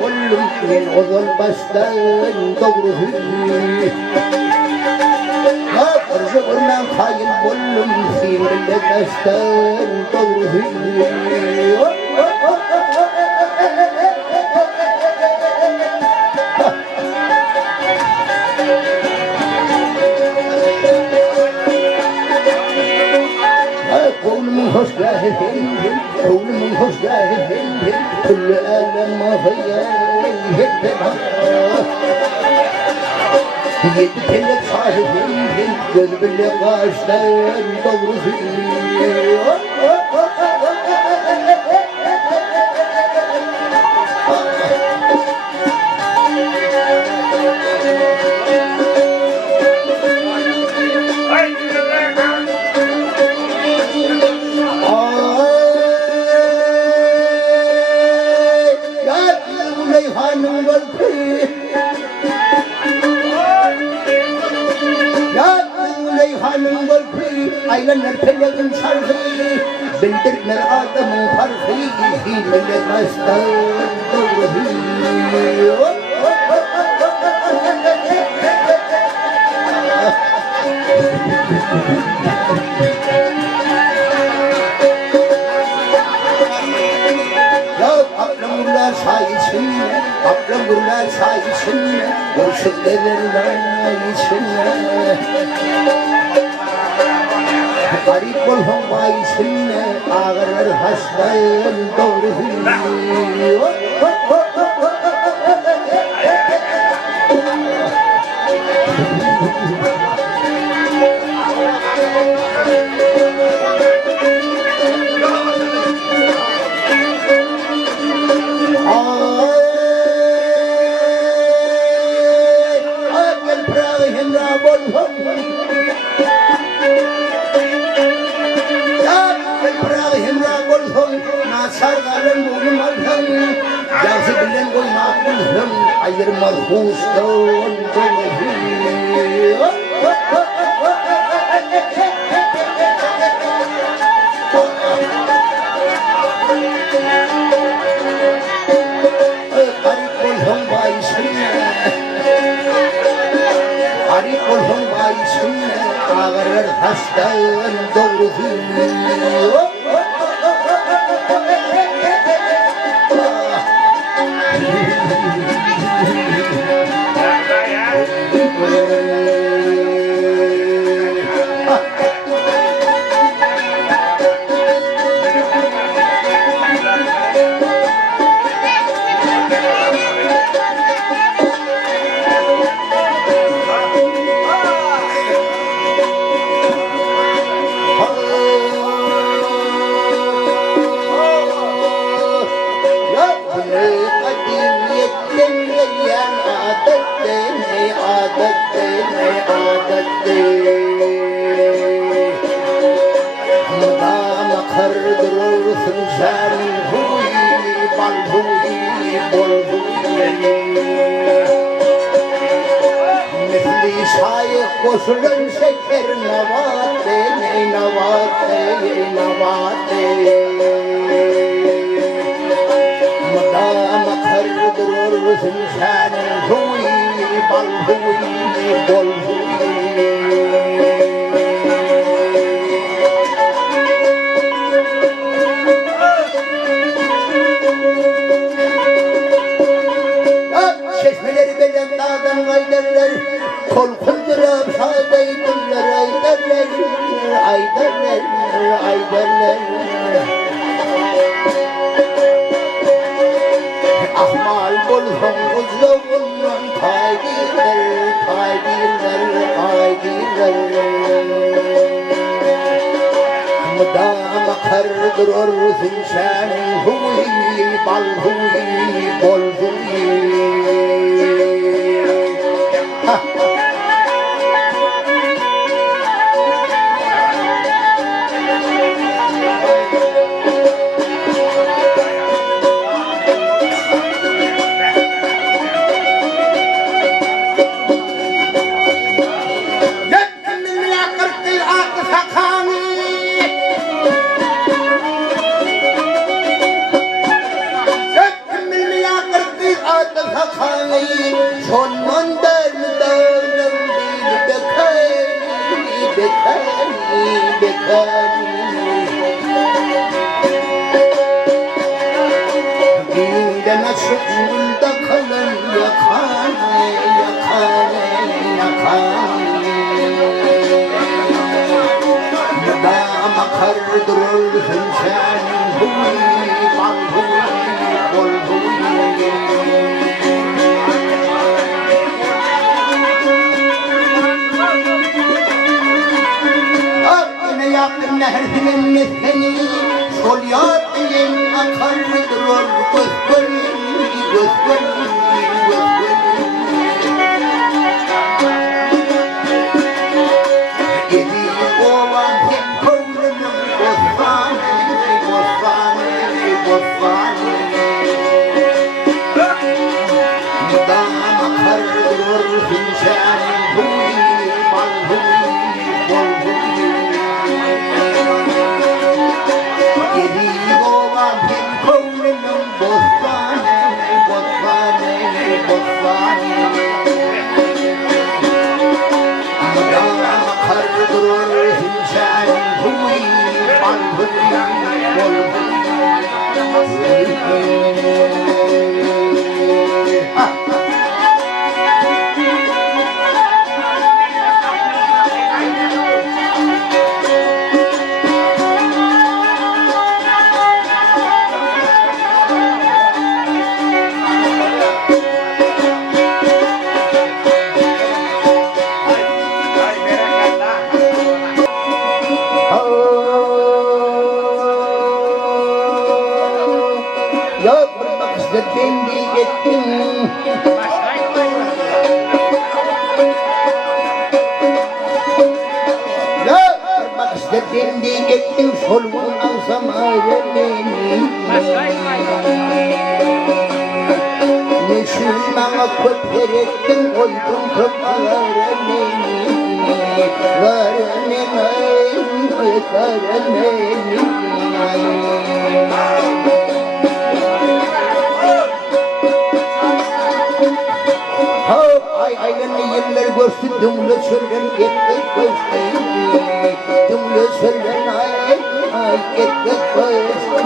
bollum men ozal baştan doğru ha kırıcı orman kayın bollum sinirle baştan doğru hoş geldin, oğlumun hoş geldin, kullu alem mahaya yetmem. Yedi telek sahibim, göz bile kaçtan doğru aylanlar peleğin sarfı bildirler adamın farkı hilele baştan doğru aklımlar sayısın aklımlar sayısın boşluk devirler için garip olham bayisine ağırır hastayım doğru sargarın bulmadan yazı bilen koymadım ayırmaz hustan garip olham bayisine ağırır hastan doğru koşulun şeker navate navate navate madam kardurursun sen huy bal huy bol çeşmeleri belen dağdan kayderler kol kundurap sağdaydılar ayderler ahmal bolham uzavundan kaydirler madam kardurursun sen huy bal huy bol huy takanı sonmandan dağılım bir bekani Düğünden açıkta kalın yakanı Dama kardırır hünsen huy bal huy bol huy Yine yaptım nehrinin nesneni Sol yaptım akardırır gösteri Dendi gittim solgun alsam ayrılmayın Neşin bana köpler ettin koydum köplerlerini Aylanı yıllar göstü dumlu sürgün gittik göstü Dumlu sürgün ay gittik göstü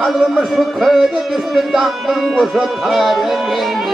Kalbimiz şu köyde düştü dağdan koşu tarımeni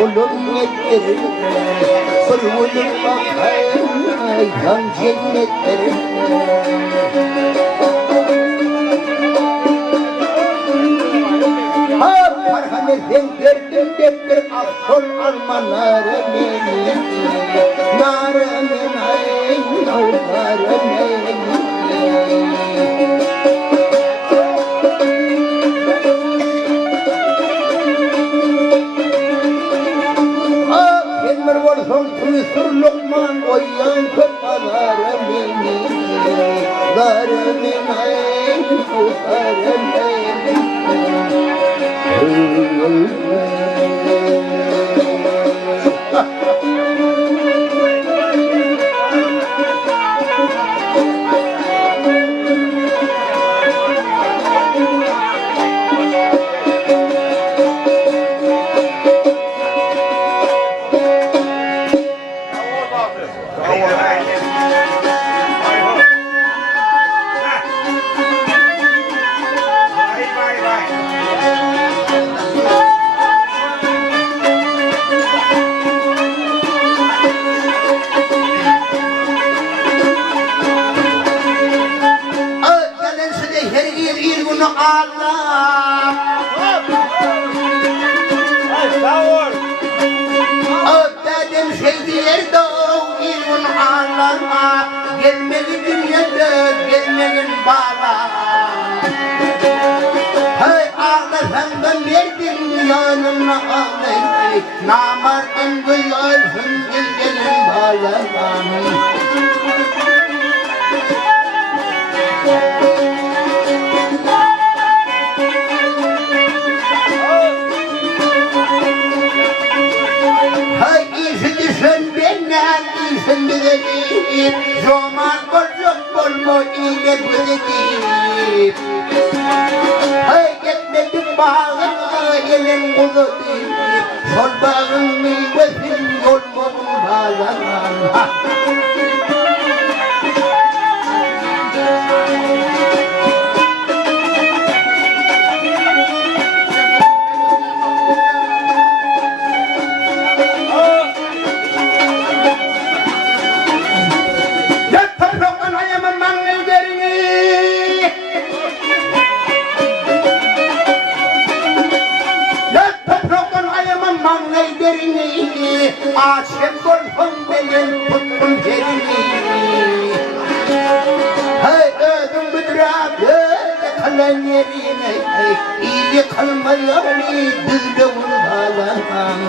Bulun yettirir, fırvulun ayhan cennettir. Parhane zengerdim deptir, afşol alma naremeni, Tüysür lokman koyan köpalara beni Zarımın Allah. Dedim şeydir doğun Allah. Gelmedi dünyada gelmedin bana. Hey ağlasan da verdim yanına ağlayın. Namartın güzelsin gelin bağlanan. Hay iyisi düşün benden iyisin bilecek. Cömert bolluk bolma iyilik bilecek. Hay gitmedim bağına elin kulu değil. Sol bağın meyvesin yol bulun bağlanan. Aşık olsun benim tutun yerini. Hey ödüm büdürabı kalan yerine. İyi kalmayani dizde vurmalan.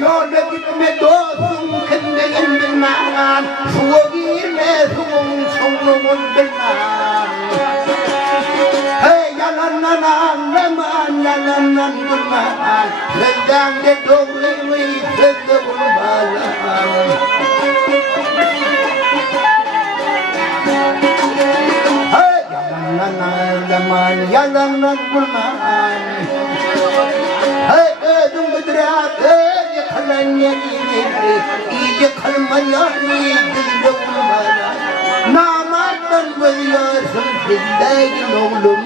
Yolda gitme dostum kendin bilmem. Suya girme sonlumun bilmem. Hey yalandan anlaman yalandan durman. Sözden de doğruymuş sözde vurmalan. Hey yalandan anlaman yalandan durman. Hey ödüm büdürabı kalan yerine. İyi kalmayani dilde vurmalan. Namarttan veriyorsun sizdeyin oğlum.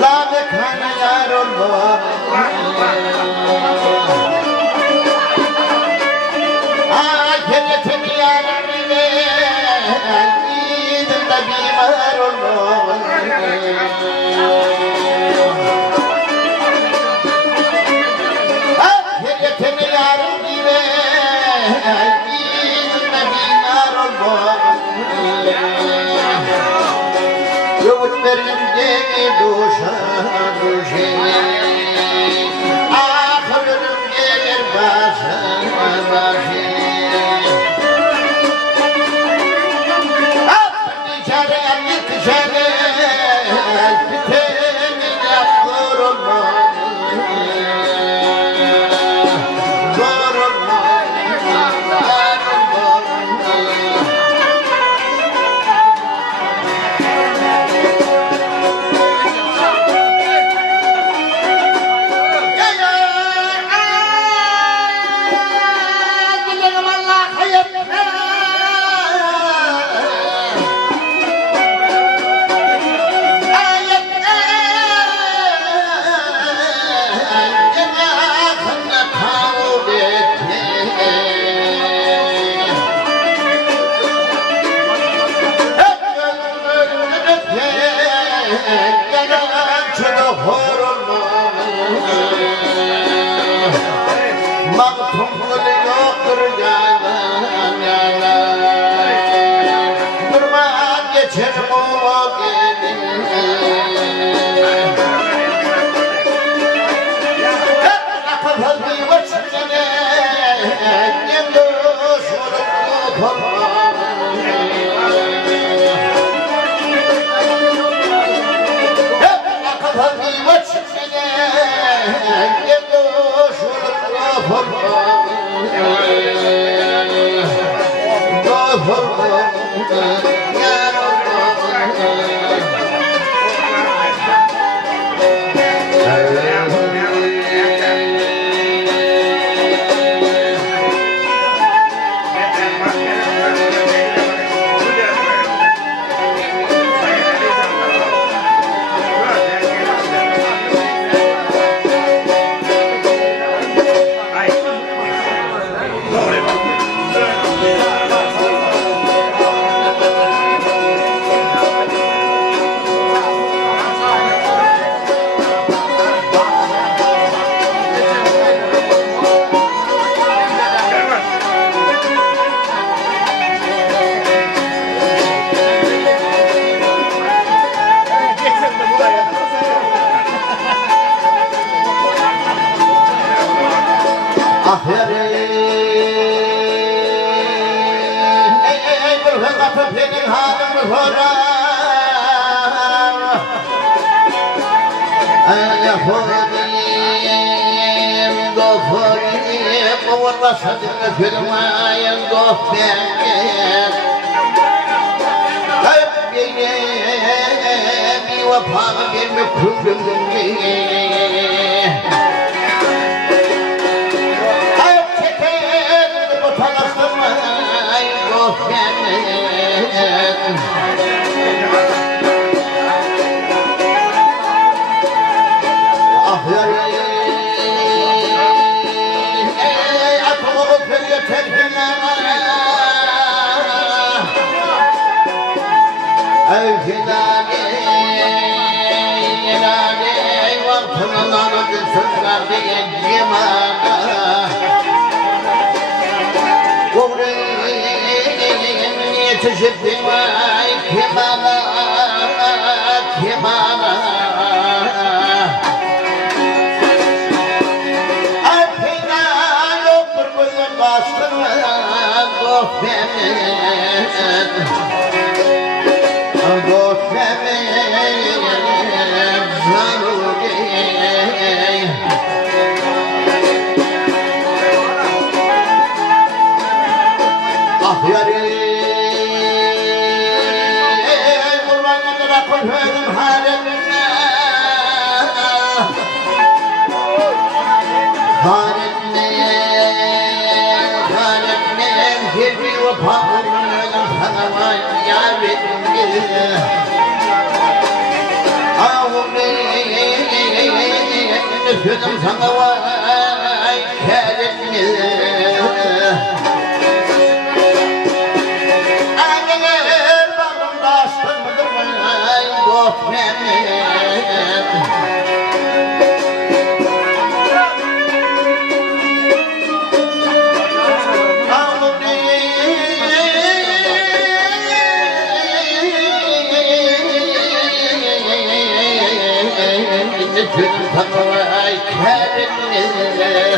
La mekana yar Allah. Ahiretini yarine idinde bimar Allah. Ahiretini yarine idinde bimar Allah. Yavut verince duşa duşe. Ahır ölüm gelir başa başa. Dışarı git dışarı. Sitemi yaptır olmaz. Zor olmaz. Gönül tanrı kerimli